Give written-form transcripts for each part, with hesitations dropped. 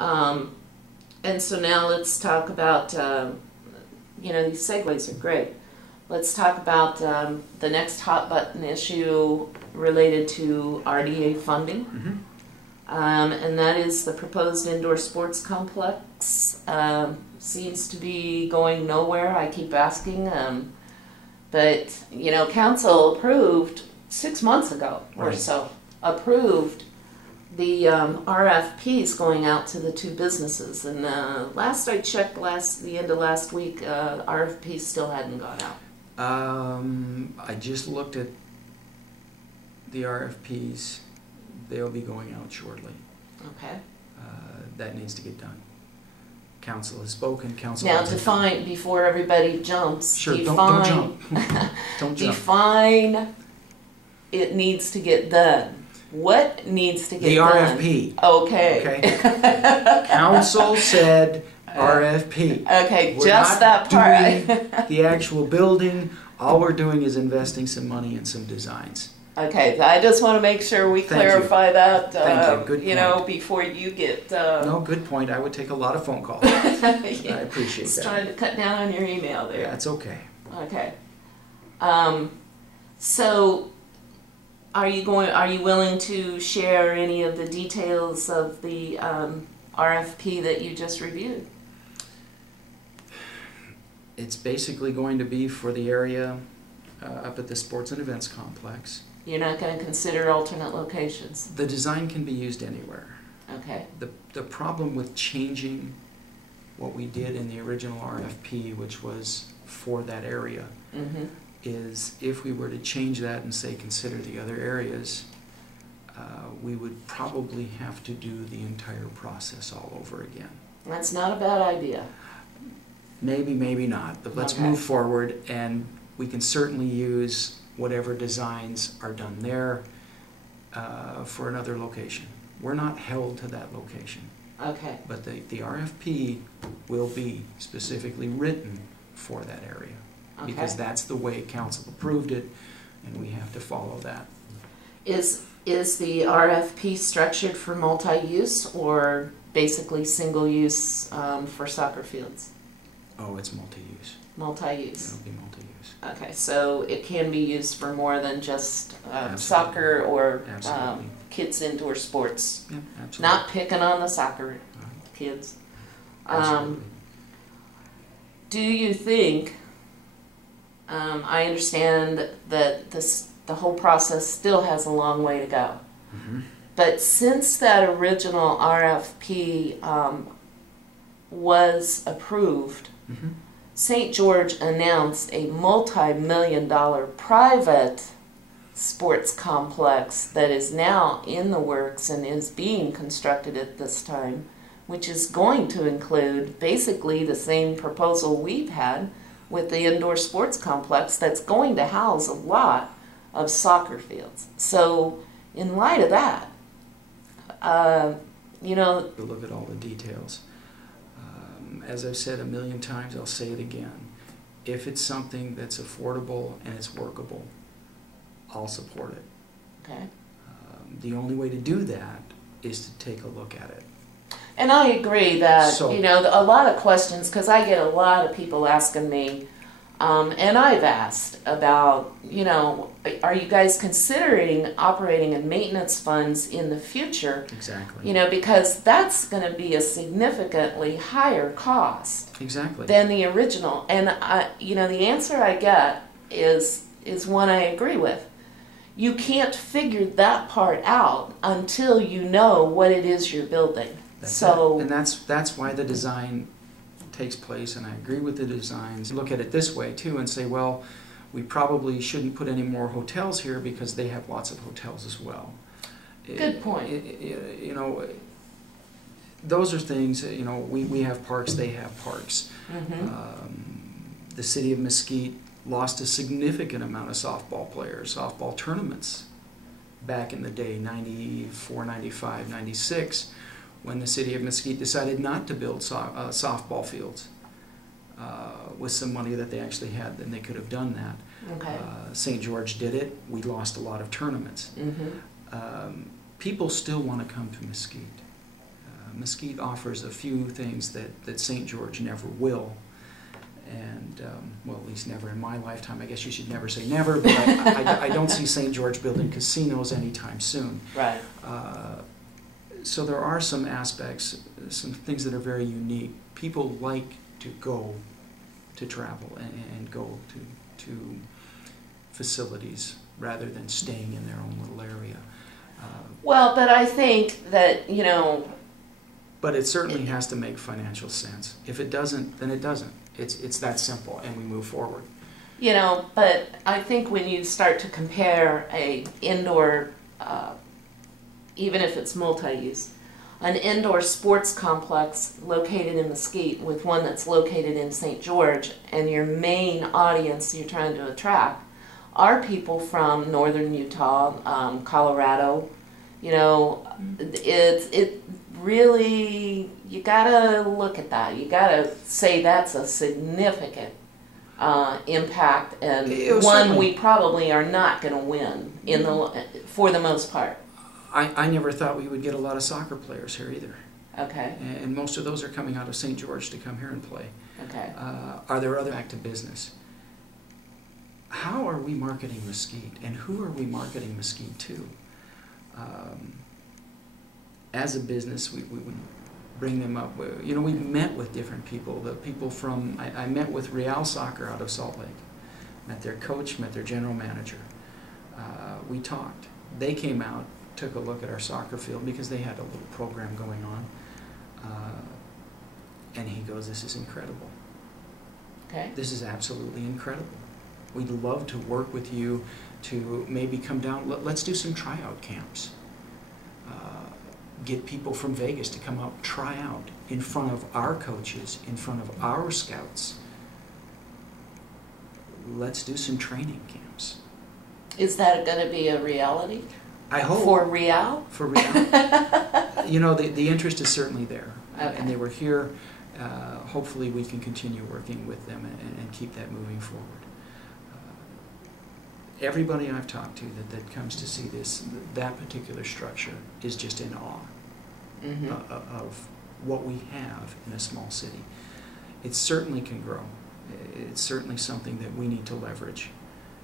And so now let's talk about, you know, these segues are great. Let's talk about the next hot button issue related to RDA funding. Mm-hmm. And that is the proposed indoor sports complex. Seems to be going nowhere. I keep asking. But, you know, council approved 6 months ago or so, approved the RFPs going out to the two businesses. And last I checked, the end of last week, RFPs still hadn't gone out. I just looked at the RFPs. They'll be going out shortly. Okay. That needs to get done. Council has spoken. Council. Now define, before everybody jumps. Sure, define, don't jump. Don't jump. Define. It needs to get done. What needs to get done? The RFP. Okay. Council said RFP. Okay, We're just not that part. doing the actual building. All we're doing is investing some money in some designs. Okay, I just want to make sure we clarify that. Thank you. Good you point. know, before you get. No, good point. I would take a lot of phone calls. I appreciate Just that. trying to cut down on your email there. Yeah, it's okay. Okay. So, are you willing to share any of the details of the RFP that you just reviewed? It's basically going to be for the area up at the Sports and Events Complex. You're not going to consider alternate locations? The design can be used anywhere. Okay. The problem with changing what we did in the original RFP, which was for that area, Mm-hmm. is if we were to change that and say consider the other areas, we would probably have to do the entire process all over again. That's not a bad idea. Maybe, maybe not, but let's move forward, and we can certainly use whatever designs are done there for another location. We're not held to that location. Okay. But the RFP will be specifically written for that area. Okay. Because that's the way council approved it, and we have to follow that. Is the RFP structured for multi-use or basically single-use for soccer fields? Oh, it's multi-use. Multi-use. It'll be multi-use. Okay, so it can be used for more than just soccer or kids' indoor sports. Yeah, absolutely. Not picking on the soccer kids. Absolutely. Do you think, I understand that the whole process still has a long way to go, Mm-hmm. but since that original RFP was approved, Mm-hmm. St. George announced a multi-million-dollar private sports complex that is now in the works and is being constructed at this time, which is going to include basically the same proposal we've had with the indoor sports complex that's going to house a lot of soccer fields. So in light of that, you know... Look at all the details. As I've said a million times, I'll say it again. If it's something that's affordable and it's workable, I'll support it. Okay. The only way to do that is to take a look at it. And I agree that, So, you know, a lot of questions, because I get a lot of people asking me, and I've asked about, you know, are you guys considering operating in maintenance funds in the future? Exactly. You know, because that's going to be a significantly higher cost Exactly. than the original. And, you know, the answer I get is one I agree with. You can't figure that part out until you know what it is you're building. And that's why the design takes place, and I agree with the designs. Look at it this way too and say, well, we probably shouldn't put any more hotels here because they have lots of hotels as well. Good point. You know, those are things, you know, we have parks, they have parks. Mm-hmm. The city of Mesquite lost a significant amount of softball players, softball tournaments back in the day, 94, 95, 96, when the city of Mesquite decided not to build softball fields with some money that they actually had, then they could have done that. Okay. St. George did it. We lost a lot of tournaments. Mm-hmm. People still want to come to Mesquite. Mesquite offers a few things that St. George never will. And, well, at least never in my lifetime. I guess you should never say never, but I don't see St. George building casinos anytime soon. Right. So there are some aspects, some things that are very unique. People like to go to travel and go to facilities rather than staying in their own little area. Well, but I think that, you know... But it certainly has to make financial sense. If it doesn't, then it doesn't. It's that simple, and we move forward. You know, but I think when you start to compare a indoor, even if it's multi-use, an indoor sports complex located in Mesquite with one that's located in St. George, and your main audience you're trying to attract are people from northern Utah, Colorado. You know, it really, you gotta look at that. You gotta say that's a significant impact, and one we probably are not going to win in for the most part. I never thought we would get a lot of soccer players here either. Okay. And most of those are coming out of St. George to come here and play. Okay. Are there other active business? How are we marketing Mesquite, and who are we marketing Mesquite to? As a business, we would bring them up. You know, we met with different people. The people from, I met with Real Soccer out of Salt Lake. Met their coach, met their general manager. We talked. They came out, took a look at our soccer field because they had a little program going on. And he goes, "This is incredible. Okay. This is absolutely incredible. We'd love to work with you to maybe come down. Let's do some tryout camps. Get people from Vegas to come out, try out in front of our coaches, in front of our scouts. Let's do some training camps." Is that going to be a reality? I hope. For Real? For Real. You know, the interest is certainly there. Okay. And they were here. Hopefully we can continue working with them and keep that moving forward. Everybody I've talked to that comes to see that particular structure is just in awe of what we have in a small city. It certainly can grow. It's certainly something that we need to leverage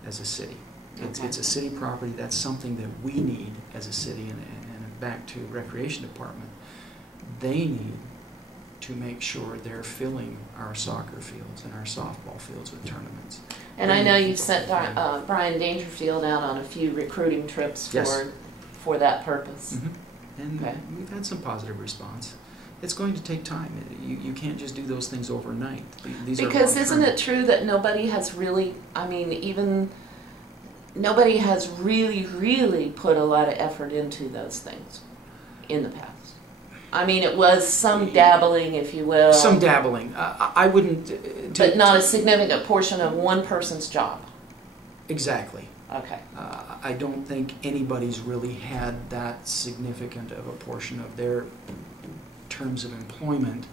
as a city. It's a city property. That's something that we need as a city, and back to Recreation Department. They need to make sure they're filling our soccer fields and our softball fields with tournaments. And I know you sent Brian Dangerfield out on a few recruiting trips for that purpose. Mm-hmm. And we've had some positive response. It's going to take time. You can't just do those things overnight. Because isn't it true that nobody has really, nobody has really put a lot of effort into those things in the past? I mean, it was some dabbling, if you will. Some dabbling. I wouldn't... but not a significant portion of one person's job. Exactly. Okay. I don't think anybody's really had that significant of a portion of their terms of employment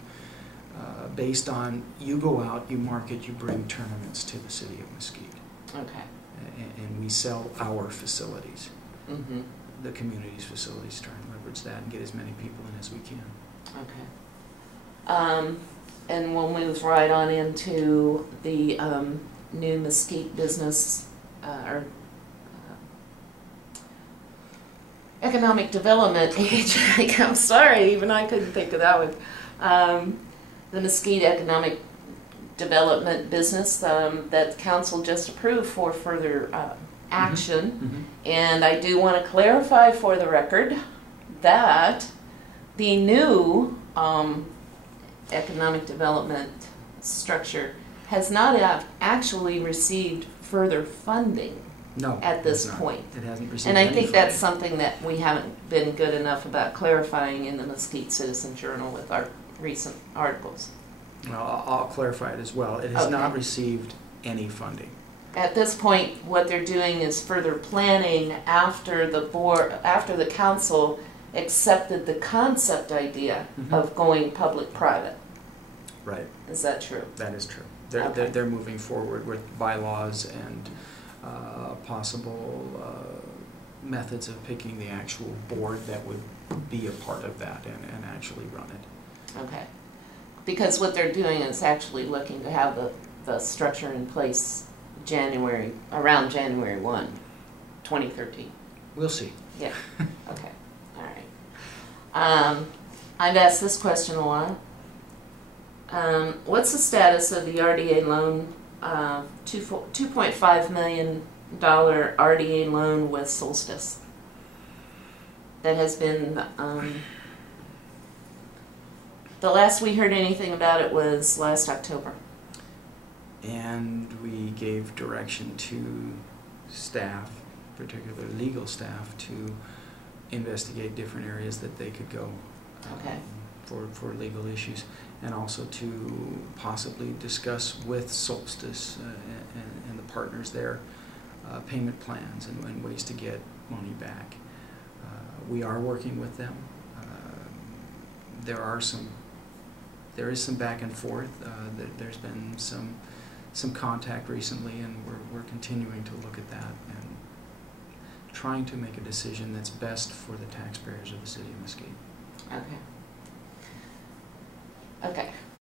based on you go out, you market, you bring tournaments to the city of Mesquite. Okay. And we sell our facilities. Mm-hmm. The community's facilities, try and leverage that and get as many people in as we can. Okay. And we'll move right on into the new Mesquite business or economic development agency. I'm sorry, even I couldn't think of that one. The Mesquite Economic Development Business that Council just approved for further action. Mm-hmm. And I do want to clarify for the record that the new economic development structure has not actually received further funding at this point. It hasn't received and I think funding. That's something that we haven't been good enough about clarifying in the Mesquite Citizen Journal with our recent articles. Well, I'll clarify it as well. It has not received any funding. At this point, what they're doing is further planning after the council accepted the concept idea of going public-private. Right. Is that true? That is true. They're moving forward with bylaws and possible methods of picking the actual board that would be a part of that and actually run it. Okay. Because what they're doing is actually looking to have the structure in place around January 1, 2013. We'll see. Yeah. Okay. All right. I've asked this question a lot. What's the status of the RDA loan, $2.5 million RDA loan with Solstice? That has been, the last we heard anything about it was last October. And we gave direction to staff, particularly legal staff, to investigate different areas that they could go Okay. for legal issues, and also to possibly discuss with Solstice and the partners there payment plans and ways to get money back. We are working with them. There is some back and forth. There's been some contact recently, and we're continuing to look at that and trying to make a decision that's best for the taxpayers of the city of Mesquite. Okay.